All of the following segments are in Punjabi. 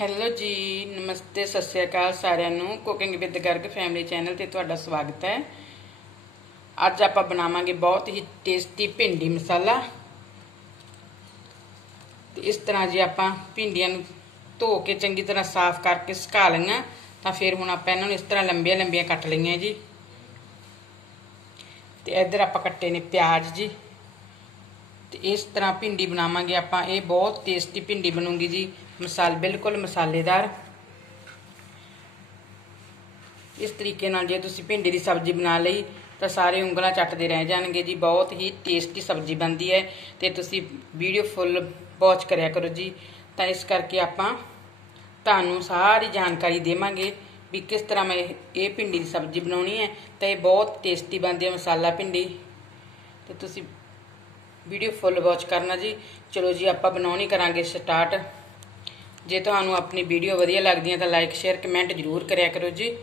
ਹੈਲੋ ਜੀ, ਨਮਸਤੇ, ਸਤਿ ਸ਼੍ਰੀ ਅਕਾਲ ਸਾਰਿਆਂ ਨੂੰ। Cooking with Garg family channel ਤੇ ਤੁਹਾਡਾ ਸਵਾਗਤ ਹੈ। ਅੱਜ ਆਪਾਂ ਬਣਾਵਾਂਗੇ ਬਹੁਤ ਹੀ ਟੇਸਟੀ ਭਿੰਡੀ ਮਸਾਲਾ। ਤੇ ਇਸ ਤਰ੍ਹਾਂ ਜੇ ਆਪਾਂ ਭਿੰਡੀਆਂ ਨੂੰ ਧੋ ਕੇ ਚੰਗੀ ਤਰ੍ਹਾਂ ਸਾਫ਼ ਕਰਕੇ ਸੁਕਾ ਲਈਆਂ, ਤਾਂ ਫਿਰ ਹੁਣ ਆਪਾਂ ਇਹਨਾਂ ਨੂੰ ਇਸ ਤਰ੍ਹਾਂ ਲੰਬੀਆਂ ਲੰਬੀਆਂ ਕੱਟ ਲਈਆਂ ਜੀ। ਤੇ ਇੱਧਰ ਆਪਾਂ ਕੱਟੇ ਨੇ ਪਿਆਜ਼ ਜੀ। ਤੇ ਇਸ ਤਰ੍ਹਾਂ ਭਿੰਡੀ ਬਣਾਵਾਂਗੇ। ਆਪਾਂ ਇਹ ਬਹੁਤ ਟੇਸਟੀ ਭਿੰਡੀ ਬਣੂਗੀ ਜੀ। ਮਸਾਲ ਬਿਲਕੁਲ ਮਸਾਲੇਦਾਰ। ਇਸ ਤਰੀਕੇ ਨਾਲ ਜੇ ਤੁਸੀਂ ਭਿੰਡੀ ਦੀ ਸਬਜ਼ੀ ਬਣਾ ਲਈ, ਤਾਂ ਸਾਰੇ ਉਂਗਲਾਂ ਚੱਟਦੇ ਰਹਿ ਜਾਣਗੇ ਜੀ। ਬਹੁਤ ਹੀ ਟੇਸਟੀ ਸਬਜ਼ੀ ਬਣਦੀ ਹੈ ਤੇ ਤੁਸੀਂ ਵੀਡੀਓ ਫੁੱਲ ਵਾਚ ਕਰਿਆ ਕਰੋ ਜੀ। ਤਾਂ ਇਸ ਕਰਕੇ ਆਪਾਂ ਤੁਹਾਨੂੰ ਸਾਰੀ ਜਾਣਕਾਰੀ ਦੇਵਾਂਗੇ ਵੀ ਕਿਸ ਤਰ੍ਹਾਂ ਮੈਂ ਇਹ ਭਿੰਡੀ ਦੀ ਸਬਜ਼ੀ ਬਣਾਉਣੀ ਹੈ। ਤਾਂ ਇਹ ਬਹੁਤ ਟੇਸਟੀ ਬਣਦੀ ਹੈ ਮਸਾਲਾ ਭਿੰਡੀ। ਤੇ ਤੁਸੀਂ ਵੀਡੀਓ ਫੁੱਲ ਵਾਚ ਕਰਨਾ ਜੀ। ਚਲੋ ਜੀ, ਆਪਾਂ ਬਣਾਉਣੀ ਕਰਾਂਗੇ ਸਟਾਰਟ ਜੇ ਤੁਹਾਨੂੰ ਆਪਣੀ ਵੀਡੀਓ ਵਧੀਆ ਲੱਗਦੀ ਹੈ ਤਾਂ ਲਾਈਕ ਸ਼ੇਅਰ ਕਮੈਂਟ ਜ਼ਰੂਰ ਕਰਿਆ ਕਰੋ ਜੀ।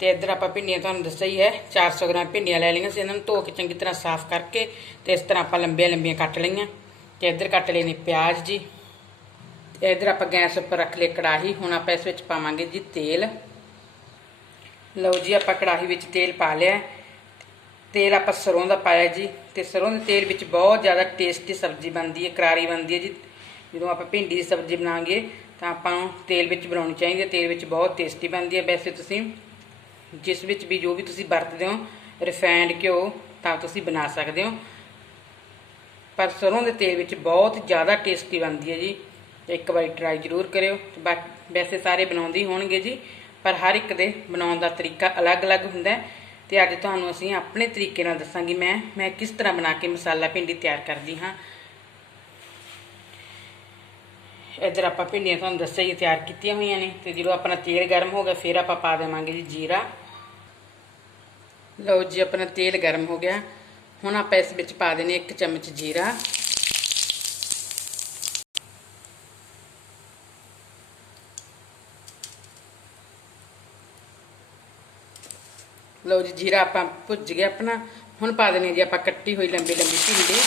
ਤੇ ਇੱਧਰ ਆਪਾਂ ਭਿੰਡੀਆਂ ਤੁਹਾਨੂੰ ਦੱਸਿਆ ਹੀ ਹੈ 400 ਗ੍ਰਾਮ ਭਿੰਡੀਆਂ ਲੈ ਲਈਆਂ ਸੀ ਇਹਨਾਂ ਨੂੰ ਧੋ ਕੇ ਚੰਗੀ ਤਰ੍ਹਾਂ ਸਾਫ਼ ਕਰਕੇ ਤੇ ਇਸ ਤਰ੍ਹਾਂ ਆਪਾਂ ਲੰਬੀਆਂ ਲੰਬੀਆਂ ਕੱਟ ਲਈਆਂ। ਤੇ ਇੱਧਰ ਕੱਟ ਲਏ ਨੇ ਪਿਆਜ਼ ਜੀ। ਤੇ ਇੱਧਰ ਆਪਾਂ ਗੈਸ ਉੱਪਰ ਰੱਖ ਲਈ ਕੜਾਹੀ। ਹੁਣ ਆਪਾਂ ਇਸ ਵਿੱਚ ਪਾਵਾਂਗੇ ਜੀ ਤੇਲ। ਲਓ ਜੀ, ਆਪਾਂ ਕੜਾਹੀ ਵਿੱਚ ਤੇਲ ਪਾ ਲਿਆ। ਤੇਲ ਆਪਾਂ ਸਰੋਂ ਦਾ ਪਾਇਆ ਜੀ ਤੇ ਸਰੋਂ ਦੇ ਤੇਲ ਵਿੱਚ ਬਹੁਤ ਜ਼ਿਆਦਾ ਟੇਸਟੀ ਸਬਜ਼ੀ ਬਣਦੀ ਹੈ, ਕਰਾਰੀ ਬਣਦੀ ਹੈ ਜੀ। ਜਦੋਂ ਆਪਾਂ ਭਿੰਡੀ ਦੀ ਸਬਜ਼ੀ ਬਣਾਵਾਂਗੇ ਤਾਂ ਆਪਾਂ ਨੂੰ ਤੇਲ ਵਿੱਚ ਬਣਾਉਣੀ ਚਾਹੀਦੀ ਹੈ, ਤੇਲ ਵਿੱਚ ਬਹੁਤ ਟੇਸਟੀ ਬਣਦੀ ਹੈ। ਵੈਸੇ ਤੁਸੀਂ ਜਿਸ ਵਿੱਚ ਵੀ ਜੋ ਵੀ ਤੁਸੀਂ ਵਰਤਦੇ ਹੋ ਰਿਫਾਈਨਡ ਘਿਓ, ਤਾਂ ਤੁਸੀਂ ਬਣਾ ਸਕਦੇ ਹੋ। ਪਰ ਸਰੋਂ ਦੇ ਤੇਲ ਵਿੱਚ ਬਹੁਤ ਜ਼ਿਆਦਾ ਟੇਸਟੀ ਬਣਦੀ ਹੈ ਜੀ। ਇੱਕ ਵਾਰੀ ਟਰਾਈ ਜ਼ਰੂਰ ਕਰਿਓ। ਬਾਕੀ ਵੈਸੇ ਸਾਰੇ ਬਣਾਉਂਦੇ ਹੀ ਹੋਣਗੇ ਜੀ, ਪਰ ਹਰ ਇੱਕ ਦੇ ਬਣਾਉਣ ਦਾ ਤਰੀਕਾ ਅਲੱਗ-ਅਲੱਗ ਹੁੰਦਾ ਹੈ। ਤੇ ਅੱਜ ਤੁਹਾਨੂੰ ਅਸੀਂ ਆਪਣੇ ਤਰੀਕੇ ਨਾਲ ਦੱਸਾਂਗੀ ਮੈਂ ਮੈਂ ਕਿਸ ਤਰ੍ਹਾਂ ਬਣਾ ਕੇ ਮਸਾਲਾ ਭਿੰਡੀ ਤਿਆਰ ਕਰਦੀ ਹਾਂ। ਇੱਧਰ ਆਪਾਂ ਭਿੰਡੀਆਂ ਤੁਹਾਨੂੰ ਦੱਸਿਆ ਹੀ ਤਿਆਰ ਕੀਤੀਆਂ ਹੋਈਆਂ ਨੇ, ਤੇ ਜਦੋਂ ਆਪਣਾ ਤੇਲ ਗਰਮ ਹੋ ਗਿਆ, ਫਿਰ ਆਪਾਂ ਪਾ ਦੇਵਾਂਗੇ ਜੀ ਜੀਰਾ। ਲਓ ਜੀ, ਆਪਣਾ ਤੇਲ ਗਰਮ ਹੋ ਗਿਆ। ਹੁਣ ਆਪਾਂ ਇਸ ਵਿੱਚ ਪਾ ਦੇਣੇ ਇੱਕ ਚਮਚ ਜੀਰਾ। ਲਓ ਜੀ, ਜੀਰਾ ਆਪਾਂ ਭੁੱਜ ਗਿਆ ਆਪਣਾ। ਹੁਣ ਪਾ ਦੇਣੀ ਜੀ, ਆਪਾਂ ਕੱਟੀ ਹੋਈ ਲੰਬੀ ਲੰਬੀ ਭਿੰਡੀ।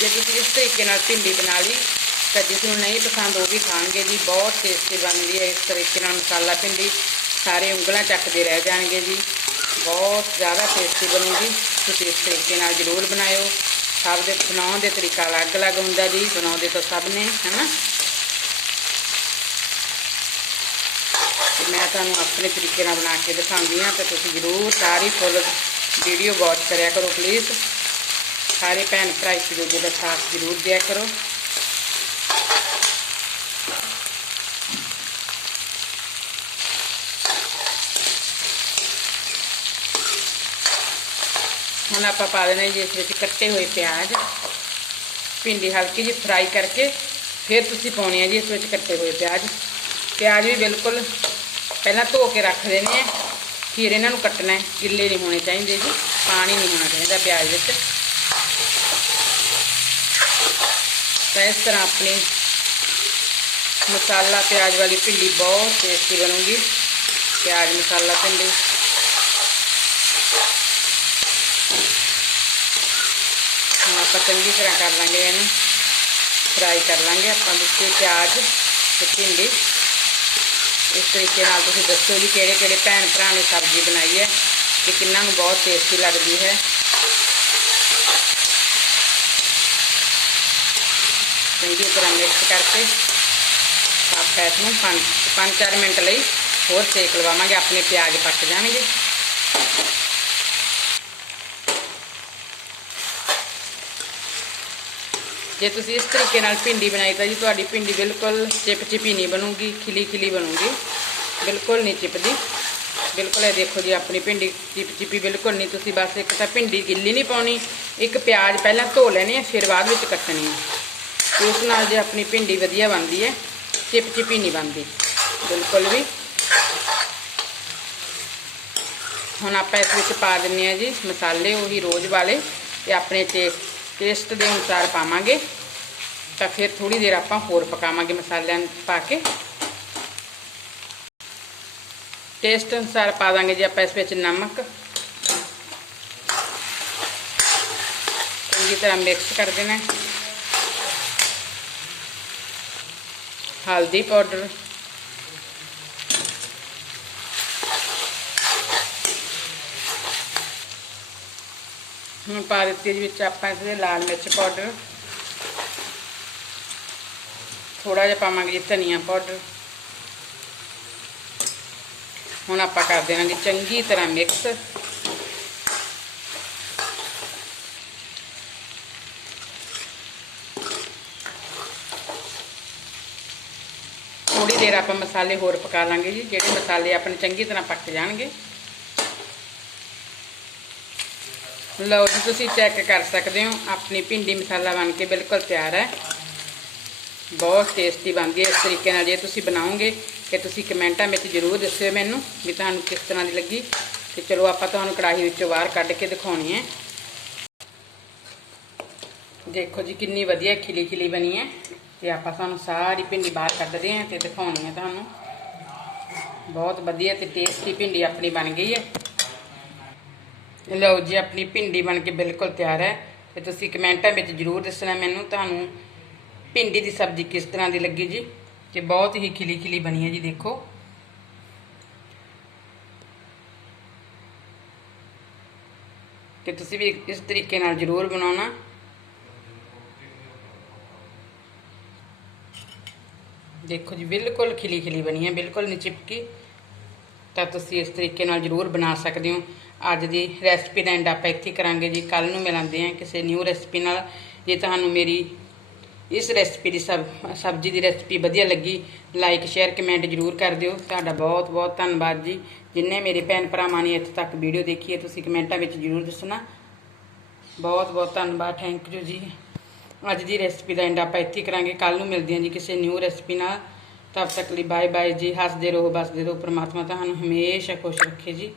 ਜੇ ਤੁਸੀਂ ਇਸ ਤਰੀਕੇ ਨਾਲ ਭਿੰਡੀ ਬਣਾ ਲਈ, ਤਾਂ ਜਿਸ ਨੂੰ ਨਹੀਂ ਪਸੰਦ ਉਹ ਵੀ ਖਾਣਗੇ ਜੀ, ਬਹੁਤ ਟੇਸਟੀ ਬਣਦੀ ਹੈ ਇਸ ਤਰੀਕੇ ਨਾਲ ਮਸਾਲਾ ਭਿੰਡੀ। ਸਾਰੇ ਉਂਗਲਾਂ ਚੱਕਦੇ ਰਹਿ ਜਾਣਗੇ ਜੀ। ਬਹੁਤ ਜ਼ਿਆਦਾ ਟੇਸਟੀ ਬਣੂਗੀ। ਤੁਸੀਂ ਇਸ ਤਰੀਕੇ ਨਾਲ ਜ਼ਰੂਰ ਬਣਾਇਓ। ਸਭ ਦੇ ਬਣਾਉਣ ਦੇ ਤਰੀਕਾ ਅਲੱਗ-ਅਲੱਗ ਹੁੰਦਾ ਜੀ, ਬਣਾਉਂਦੇ ਤਾਂ ਸਭ ਨੇ, ਹਨਾ? ਤੇ ਮੈਂ ਤੁਹਾਨੂੰ ਆਪਣੇ ਤਰੀਕੇ ਨਾਲ ਬਣਾ ਕੇ ਦਿਖਾਉਂਦੀ ਹਾਂ, ਤੇ ਤੁਸੀਂ ਜ਼ਰੂਰ ਸਾਰੀ ਫੁੱਲ ਵੀਡੀਓ ਵਾਚ ਕਰਿਆ ਕਰੋ ਪਲੀਜ਼ ਸਾਰੇ ਭੈਣ ਭਰਾ ਇਸ ਦੂਜੇ ਦਾ ਸਾਥ ਜ਼ਰੂਰ ਦਿਆ ਕਰੋ। ਹੁਣ ਆਪਾਂ ਪਾ ਦੇਣਾ ਜੀ, ਇਸ ਵਿੱਚ ਕੱਟੇ ਹੋਏ ਪਿਆਜ਼। ਭਿੰਡੀ ਹਲਕੀ ਜਿਹੀ ਫਰਾਈ ਕਰਕੇ ਫਿਰ ਤੁਸੀਂ ਪਾਉਣੇ ਆ ਜੀ, ਇਸ ਵਿੱਚ ਕੱਟੇ ਹੋਏ ਪਿਆਜ਼। ਪਿਆਜ਼ ਵੀ ਬਿਲਕੁਲ ਪਹਿਲਾਂ ਧੋ ਕੇ ਰੱਖ ਦੇਣੇ ਆ ਫਿਰ ਇਹਨਾਂ ਨੂੰ ਕੱਟਣਾ ਗਿੱਲੇ ਨਹੀਂ ਹੋਣੇ ਚਾਹੀਦੇ ਜੀ, ਪਾਣੀ ਨਹੀਂ ਹੋਣਾ ਚਾਹੀਦਾ ਪਿਆਜ਼ ਵਿੱਚ। ਤਾਂ ਇਸ ਤਰ੍ਹਾਂ ਆਪਣੀ ਮਸਾਲਾ ਪਿਆਜ਼ ਵਾਲੀ ਭਿੰਡੀ ਬਹੁਤ ਟੇਸਟੀ ਬਣੂਗੀ ਪਿਆਜ਼ ਮਸਾਲਾ ਭਿੰਡੀ ਹੁਣ ਆਪਾਂ ਚੰਗੀ ਤਰ੍ਹਾਂ ਕਰ ਲਾਂਗੇ ਇਹਨੂੰ ਫਰਾਈ ਕਰ ਲਾਂਗੇ ਆਪਾਂ ਵਿੱਚ ਪਿਆਜ਼ ਤੇ ਭਿੰਡੀ ਇਸ ਤਰੀਕੇ ਨਾਲ ਤੁਸੀਂ ਦੱਸੋ ਜੀ ਕਿਹੜੇ ਕਿਹੜੇ ਭੈਣ ਭਰਾ ਨੇ ਸਬਜ਼ੀ ਬਣਾਈ ਹੈ ਤੇ ਕਿੰਨਾਂ ਨੂੰ ਬਹੁਤ ਟੇਸਟੀ ਲੱਗਦੀ ਹੈ ਚੰਗੀ ਤਰ੍ਹਾਂ ਮਿਕਸ ਕਰਕੇ ਆਪਾਂ ਇਸ ਨੂੰ 5-4 ਮਿੰਟ ਲਈ ਹੋਰ ਸੇਕ ਲਵਾਵਾਂਗੇ ਆਪਣੇ ਪਿਆਜ਼ ਪੱਕ ਜਾਣਗੇ ਜੇ ਤੁਸੀਂ ਇਸ ਤਰੀਕੇ ਨਾਲ ਭਿੰਡੀ ਬਣਾਈ ਤਾਂ ਜੀ ਤੁਹਾਡੀ ਭਿੰਡੀ ਬਿਲਕੁਲ ਚਿਪਚਿਪੀ ਨਹੀਂ ਬਣੂਗੀ ਖਿਲੀ ਖਿਲੀ ਬਣੂਗੀ ਬਿਲਕੁਲ ਨਹੀਂ ਚਿਪਦੀ ਬਿਲਕੁਲ ਇਹ ਦੇਖੋ ਜੀ ਆਪਣੀ ਭਿੰਡੀ ਚਿਪਚਿਪੀ ਬਿਲਕੁਲ ਨਹੀਂ ਤੁਸੀਂ ਬਸ ਇੱਕ ਤਾਂ ਭਿੰਡੀ ਗਿੱਲੀ ਨਹੀਂ ਪਾਉਣੀ ਇੱਕ ਪਿਆਜ਼ ਪਹਿਲਾਂ ਧੋ ਲੈਣੇ ਆ ਫਿਰ ਬਾਅਦ ਵਿੱਚ ਕੱਟਣੀ ਆ ਤੇ ਉਸ ਨਾਲ ਜੇ ਆਪਣੀ ਭਿੰਡੀ ਵਧੀਆ ਬਣਦੀ ਹੈ, ਚਿਪ ਚਿਪੀ ਨਹੀਂ ਬਣਦੀ। ਬਿਲਕੁਲ ਵੀ। ਹੁਣ ਆਪਾਂ ਇਸ ਵਿੱਚ ਪਾ ਦਿੰਨੇ ਆ ਜੀ ਮਸਾਲੇ, ਉਹੀ ਰੋਜ਼ ਵਾਲੇ ਤੇ ਆਪਣੇ ਟੇ- ਟੇਸਟ ਦੇ ਅਨੁਸਾਰ ਪਾਵਾਂਗੇ। ਤਾਂ ਫਿਰ ਥੋੜੀ ਦੇਰ ਆਪਾਂ ਹੋਰ ਪਕਾਵਾਂਗੇ ਮਸਾਲਿਆਂ ਨੂੰ ਪਾ ਕੇ। ਟੇਸਟ ਅਨੁਸਾਰ ਪਾ ਦਾਂਗੇ ਜੀ ਆਪਾਂ ਇਸ ਵਿੱਚ ਨਮਕ। ਚੰਗੀ ਤਰ੍ਹਾਂ ਮਿਕਸ ਕਰ ਦੇਣਾ। ਹੈ। ਹਲਦੀ ਪਾਊਡਰ ਹੁਣ ਪਾ ਦਿੱਤੀ ਜੀ ਵਿੱਚ ਆਪਾਂ ਇਸ ਦੇ ਲਾਲ ਮਿਰਚ ਪਾਊਡਰ ਥੋੜਾ ਜਿਹਾ ਪਾਵਾਂਗੇ ਜੀ ਧਨੀਆ ਪਾਊਡਰ ਹੁਣ ਆਪਾਂ ਕਰ ਦੇਵਾਂਗੇ ਚੰਗੀ ਤਰ੍ਹਾਂ ਮਿਕਸ ਥੋੜੀ ਦੇਰ ਆਪਾਂ ਮਸਾਲੇ ਹੋਰ ਪਕਾ ਲਾਂਗੇ ਜੀ, ਜਿਹੜੇ ਮਸਾਲੇ ਆਪਣੇ ਚੰਗੀ ਤਰ੍ਹਾਂ ਪੱਕ ਜਾਣਗੇ। ਲਓ ਜੀ, ਤੁਸੀਂ ਚੈੱਕ ਕਰ ਸਕਦੇ ਹੋ, ਆਪਣੀ ਭਿੰਡੀ ਮਸਾਲਾ ਬਣ ਕੇ ਬਿਲਕੁਲ ਤਿਆਰ ਹੈ। ਬਹੁਤ ਟੇਸਟੀ ਬਣਦੀ ਹੈ, ਇਸ ਤਰੀਕੇ ਨਾਲ ਜੇ ਤੁਸੀਂ ਬਣਾਓਗੇ ਕਿ ਤੁਸੀਂ ਕਮੈਂਟਾਂ ਵਿੱਚ ਜ਼ਰੂਰ ਦੱਸਿਓ ਮੈਨੂੰ ਵੀ ਤੁਹਾਨੂੰ ਕਿਸ ਤਰ੍ਹਾਂ ਦੀ ਲੱਗੀ। ਤੇ ਚਲੋ ਆਪਾਂ ਤੁਹਾਨੂੰ ਕੜਾਹੀ ਵਿੱਚੋਂ ਬਾਹਰ ਕੱਢ ਕੇ ਦਿਖਾਉਣੀ ਹੈ। ਦੇਖੋ ਜੀ, ਕਿੰਨੀ ਵਧੀਆ ਖਿਲੀ ਖਿਲੀ ਬਣੀ ਹੈ। ਤੇ ਆਪਾਂ ਤੁਹਾਨੂੰ ਸਾਰੀ ਭਿੰਡੀ ਬਾਹਰ ਕੱਢਦੇ ਹਾਂ ਤੇ ਦਿਖਾਉਣੀ ਹੈ ਤੁਹਾਨੂੰ। ਬਹੁਤ ਵਧੀਆ ਤੇ ਟੇਸਟੀ ਭਿੰਡੀ ਆਪਣੀ ਬਣ ਗਈ ਹੈ ਲਓ ਜੀ, ਆਪਣੀ ਭਿੰਡੀ ਬਣ ਕੇ ਬਿਲਕੁਲ ਤਿਆਰ ਹੈ। ਤੇ ਤੁਸੀਂ ਕਮੈਂਟਾਂ ਵਿੱਚ ਜਰੂਰ ਦੱਸਣਾ ਮੈਨੂੰ ਤੁਹਾਨੂੰ ਭਿੰਡੀ ਦੀ ਸਬਜ਼ੀ ਕਿਸ ਤਰ੍ਹਾਂ ਦੀ ਲੱਗੀ ਜੀ। ਤੇ ਬਹੁਤ ਹੀ ਖਿਲੀ ਖਿਲੀ ਬਣੀ ਹੈ ਜੀ, ਦੇਖੋ। ਤੇ ਤੁਸੀਂ ਵੀ ਇਸ ਤਰੀਕੇ ਨਾਲ ਜਰੂਰ ਬਣਾਉਣਾ। ਦੇਖੋ ਜੀ, ਬਿਲਕੁਲ ਖਿਲੀ ਖਿਲੀ ਬਣੀ ਹੈ, ਬਿਲਕੁਲ ਨਹੀਂ ਚਿਪਕੀ। ਤਾਂ ਤੁਸੀਂ ਇਸ ਤਰੀਕੇ ਨਾਲ ਜਰੂਰ ਬਣਾ ਸਕਦੇ ਹੋ। ਅੱਜ ਦੀ ਰੈਸਪੀ ਦਾ ਐਂਡ ਆਪਾਂ ਇੱਥੇ ਕਰਾਂਗੇ ਜੀ। ਕੱਲ ਨੂੰ ਮਿਲਾਂਦੇ ਹਾਂ ਕਿਸੇ ਨਿਊ ਰੈਸਪੀ ਨਾਲ। ਜੇ ਤੁਹਾਨੂੰ ਮੇਰੀ ਇਸ ਰੈਸਪੀ ਦੀ ਸਬ, ਸਬਜ਼ੀ ਦੀ ਰੈਸਪੀ ਵਧੀਆ ਲੱਗੀ ਲਾਈਕ ਸ਼ੇਅਰ ਕਮੈਂਟ ਜਰੂਰ ਕਰ ਦਿਓ। ਤੁਹਾਡਾ ਬਹੁਤ ਬਹੁਤ ਧੰਨਵਾਦ ਜੀ। ਜਿੰਨੇ ਮੇਰੇ ਭੈਣ ਭਰਾਵਾਂ ਨੇ ਇੱਥੇ ਤੱਕ ਵੀਡੀਓ ਦੇਖੀ ਹੈ, ਤੁਸੀਂ ਕਮੈਂਟਾਂ ਵਿੱਚ ਜਰੂਰ ਦੱਸਣਾ। ਬਹੁਤ ਬਹੁਤ ਧੰਨਵਾਦ ਥੈਂਕ ਯੂ ਜੀ। ਅੱਜ ਦੀ ਰੈਸਪੀ ਦਾ ਐਂਡ ਆਪਾਂ ਇੱਥੇ ਕਰਾਂਗੇ। ਕੱਲ ਨੂੰ ਮਿਲਦੇ ਹਾਂ ਜੀ ਕਿਸੇ ਨਿਊ ਰੈਸਪੀ ਨਾਲ। ਤਦ ਤੱਕ ਲਈ ਬਾਏ ਬਾਏ ਜੀ। ਹੱਸਦੇ ਰਹੋ, ਬਸਦੇ ਰਹੋ। ਪ੍ਰਮਾਤਮਾ ਤੁਹਾਨੂੰ ਹਮੇਸ਼ਾ ਖੁਸ਼ ਰੱਖੇ ਜੀ।